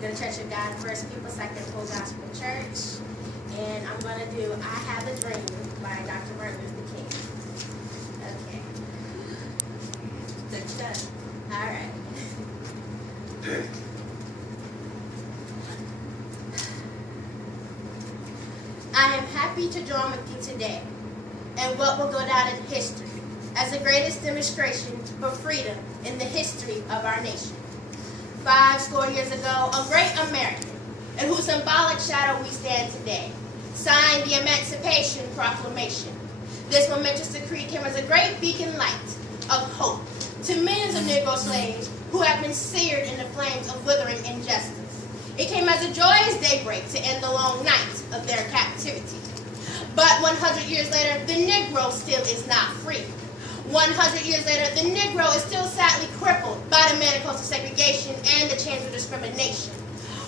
the Church of God First People Second Full Gospel Church. And I'm going to do I Have a Dream by Dr. Martin Luther King. Okay. That's done. All right. I am happy to join with you today in what will go down in history as the greatest demonstration for freedom in the history of our nation. 50 years ago, a great American, in whose symbolic shadow we stand today, signed the Emancipation Proclamation. This momentous decree came as a great beacon light of hope to millions of Negro slaves who have been seared in the flames of withering injustice. It came as a joyous daybreak to end the long night of their captivity. But 100 years later, the Negro still is not free. 100 years later, the Negro is still sadly crippled by the manacles of segregation and the chains of discrimination.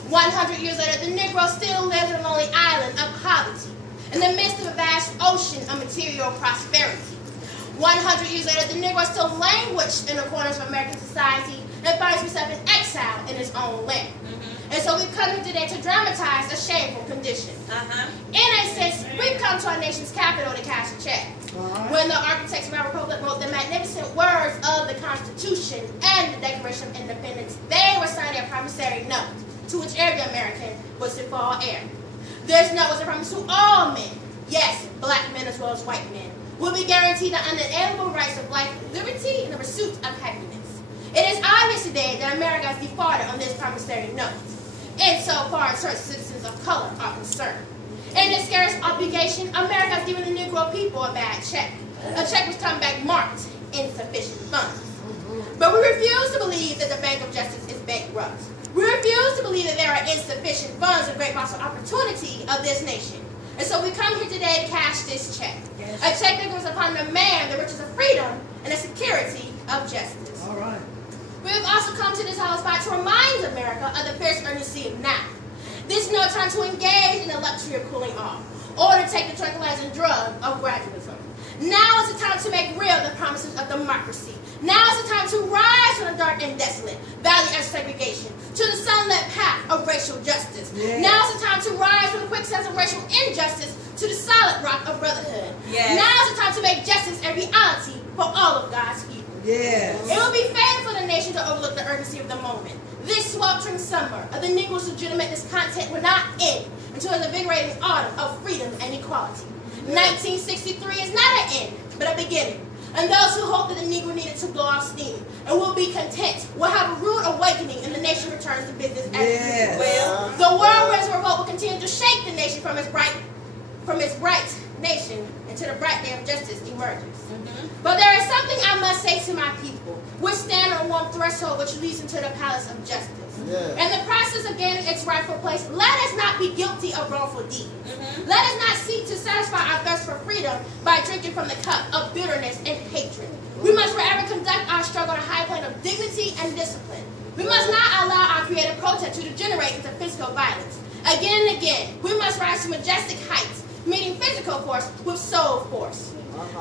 100 years later, the Negro still lives on a lonely island of poverty in the midst of a vast ocean of material prosperity. 100 years later, the Negro still languishes in the corners of American society and finds himself in exile in his own land. And so we've come here today to dramatize a shameful condition. In a sense, we've come to our nation's capital to cash a check. When the architects of our republic wrote the magnificent words of the Constitution and the Declaration of Independence, they were signing a promissory note to which every American was to fall heir. This note was a promise to all men, yes, black men as well as white men, will be guaranteed the unalienable rights of life, liberty, and the pursuit of happiness. It is obvious today that America has defaulted on this promissory note, insofar as certain citizens of color are concerned. In this scarce obligation, America has given the Negro people a bad check. A check was come back marked insufficient funds. But we refuse to believe that the Bank of Justice is bankrupt. We refuse to believe that there are insufficient funds and great possible opportunity of this nation. And so we come here today to cash this check. Yes. A check that goes upon the man the riches of freedom and the security of justice. All right. We have also come to this hollow spot to remind America of the fierce urgency of now. This is no time to engage in the luxury of cooling off or to take the tranquilizing drug of gradualism. Now is the time to make real the promises of democracy. Now is the time to rise from the dark and desolate valley of segregation to the sunlit path of racial justice. Yes. Now is the time to rise from the quicksands of racial injustice to the solid rock of brotherhood. Yes. Now is the time to make justice a reality for all of God's people. Yes. It will be fair for the nation to overlook the urgency of the moment. This sweltering summer of the Negro's legitimate discontent will not end until the invigorating autumn of freedom and equality. 1963 is not an end, but a beginning. And those who hope that the Negro needed to blow off steam and will be content will have a rude awakening and the nation returns to business as usual. The whirlwinds of revolt will continue to shake the nation from its bright nation until the bright day of justice emerges. But there is something I must say to my people, which stand on one threshold which leads into the palace of justice. In the process of gaining its rightful place, let us not be guilty of wrongful deeds. Let us not seek to satisfy our thirst for freedom by drinking from the cup of bitterness and hatred. We must forever conduct our struggle on a high plane of dignity and discipline. We must not allow our creative protest to degenerate into physical violence. Again and again, we must rise to majestic heights, meeting physical force with soul force.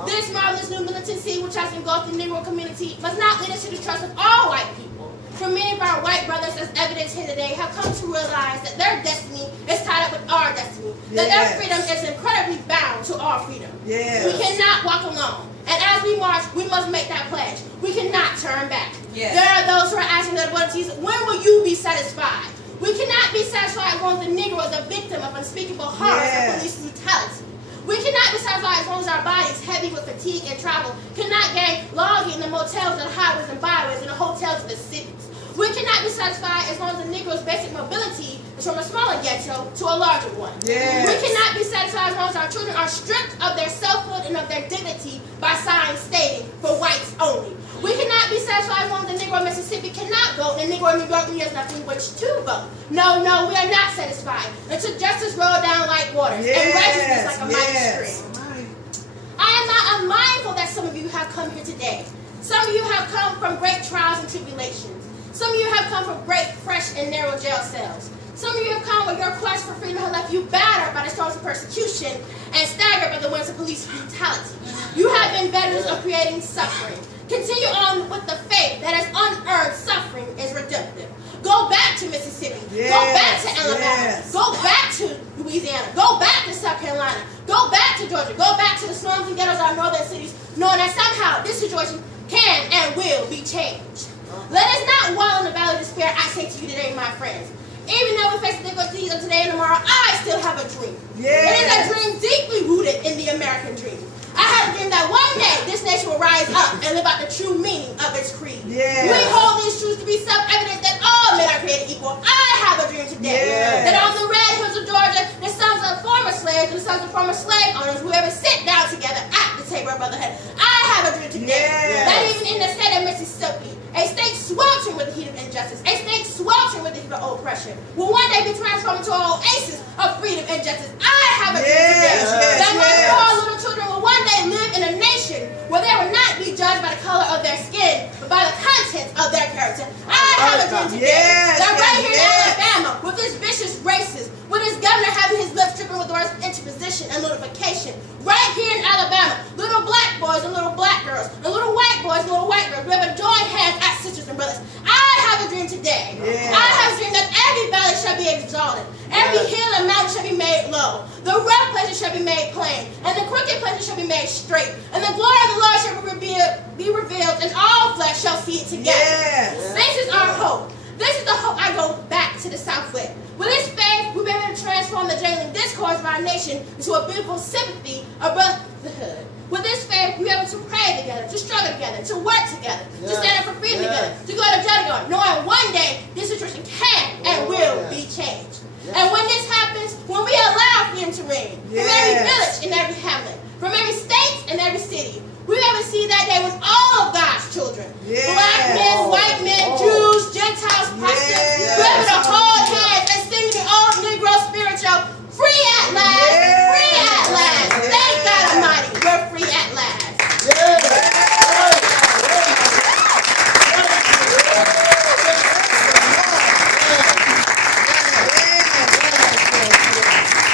This marvelous new militancy which has engulfed the Negro community must not lead us to distrust of all white people. For many of our white brothers, as evidence here today, have come to realize that their destiny is tied up with our destiny. That their freedom is incredibly bound to our freedom. We cannot walk alone. And as we march, we must make that pledge. We cannot turn back. There are those who are asking their abilities, when will you be satisfied? We cannot be satisfied as long as the Negro is a victim of unspeakable horrors and police brutality. We cannot be satisfied as long as our bodies, heavy with fatigue and travel, cannot gain lodging in the motels and highways and byways and the hotels of the cities. We cannot be satisfied as long as the Negro's basic mobility is from a smaller ghetto to a larger one. We cannot be satisfied as long as our children are stripped of their selfhood and of their dignity by signs stating, for whites only. We cannot be satisfied as long as the Negro of Mississippi cannot vote and the Negro of New York has nothing which to vote. No, we are not satisfied until justice roll down like waters and righteousness like a mighty stream. I am not unmindful that some of you have come here today. Some of you have come from great trials and tribulations. Some of you have come from great, fresh, and narrow jail cells. Some of you have come where your quest for freedom has left you battered by the storms of persecution and staggered by the winds of police brutality. You have been veterans of creating suffering. Continue on with the faith that as unearned suffering is redemptive. Go back to Mississippi. Go Louisiana. Go back to South Carolina. Go back to Georgia. Go back to the slums and ghettos of our northern cities, knowing that somehow this situation can and will be changed. Let us not wallow in the valley of despair. I say to you today, my friends. Even though we face the difficulties of today and tomorrow, I still have a dream. Yes. It is a dream deeply rooted in the American dream. I have a dream that one day this nation will rise up and live out the true meaning of its creed. Yes. We hold these truths to be self-evident that all men are created equal. I have a dream today Yes. that on the red hills of Georgia, the sons of former slaves and the sons of former slave owners will ever sit down together at the table of brotherhood. I have a dream today Yes. that even in the state of Mississippi, a state sweltering with the heat of injustice, a state sweltering with the heat of oppression, will one day be transformed into an oasis of freedom and justice. I have a dream today that my poor little children will one day live in a nation where they will not be judged by the color of their skin, but by the contents of their character. I have a dream today that right here in Alabama, with its vicious racist, with its governor having his lips dripping with the words interposition and notification, right here in Alabama, little black boys and little black girls, and little white boys and little white girls, we have a joint hands as sisters and brothers. I have a dream today. I have a dream that every valley shall be exalted, every hill and mountain shall be made low, the rough places shall be made plain, and the crooked places shall be made straight, and the glory of the Lord shall be revealed, and all flesh shall see it together. Yes. This is our hope. This is the hope I go back to the South with. With this faith, we've been able to transform the jailing discourse of our nation into a beautiful sympathy of brotherhood. With this faith, we're able to pray together, to struggle together, to work together, to stand up for freedom together, to go to jail together, knowing one day